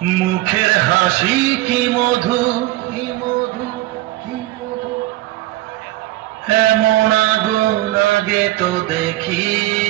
মুখের হাসি কি মধু? কি মধু? কি মধু? এমন আগুন আগে তো দেখিনি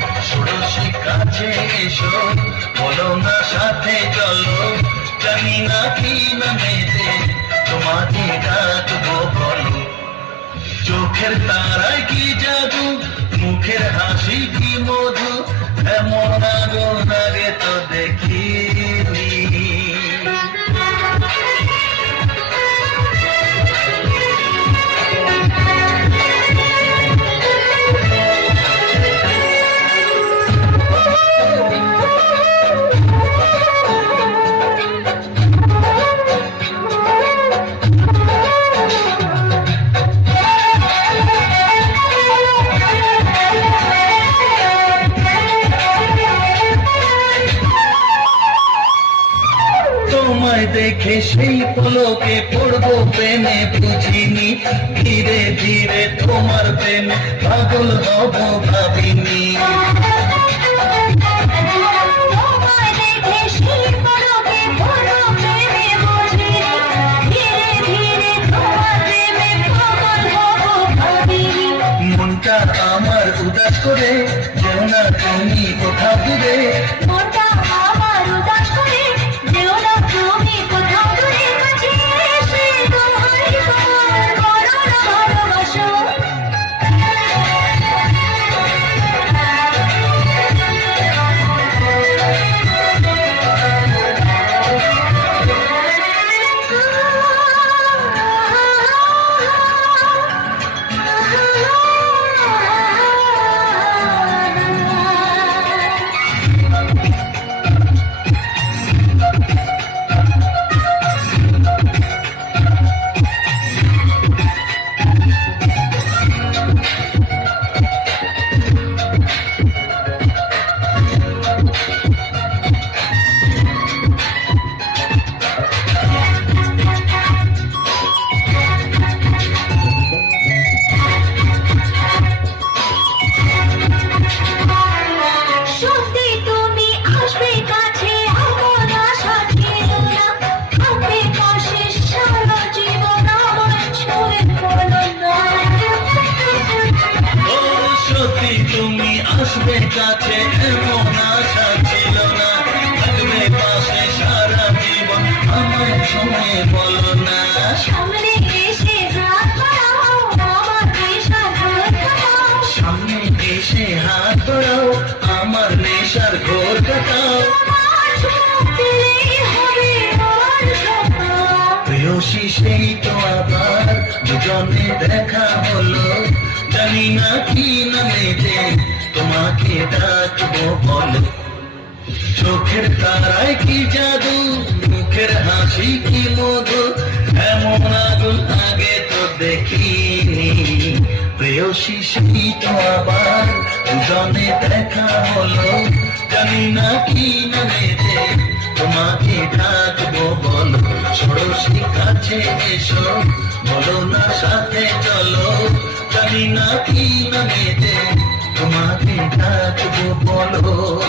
ষোড়শী কাছে এসো, বলো না সাথে চলো, জানি না কি নামেতে তোমাকে ডাকবো বলো। চোখের তারায় কি জাদু, মুখের হাসি কি তোমায় দেখে সেই পলকে পড়ব প্রেমে বুঝিনি ধীরে ধীরে তোমার প্রেমে। পাগল হব ভাবিনি কাছে এমন আশা ছিল না। থাকবে পাশে সারা জীবন আমার সময় বলো না। সামনে এসে হাত সামনে এসে ধরাও আমার নেশার ঘোর কাটাও প্রেয়সী সেই তো আবার দুজনে দেখা হলো। জানি না কি নামেতে তোমাকে ডাকবো চোখের তারায় কি জাদু, মুখের হাসি কি মধু, এমন আগুন আগে তো দেখিনি। প্রেয়সী সেই তো আবার দুজনে দেখা হলো। জানি না কি নামেতে তোমাকে ডাকবো বলো। ষোড়শী কাছে এসো, বলো না সাথে চলো। জানি না কি নামেতে তোমাকে ডাকবো বলো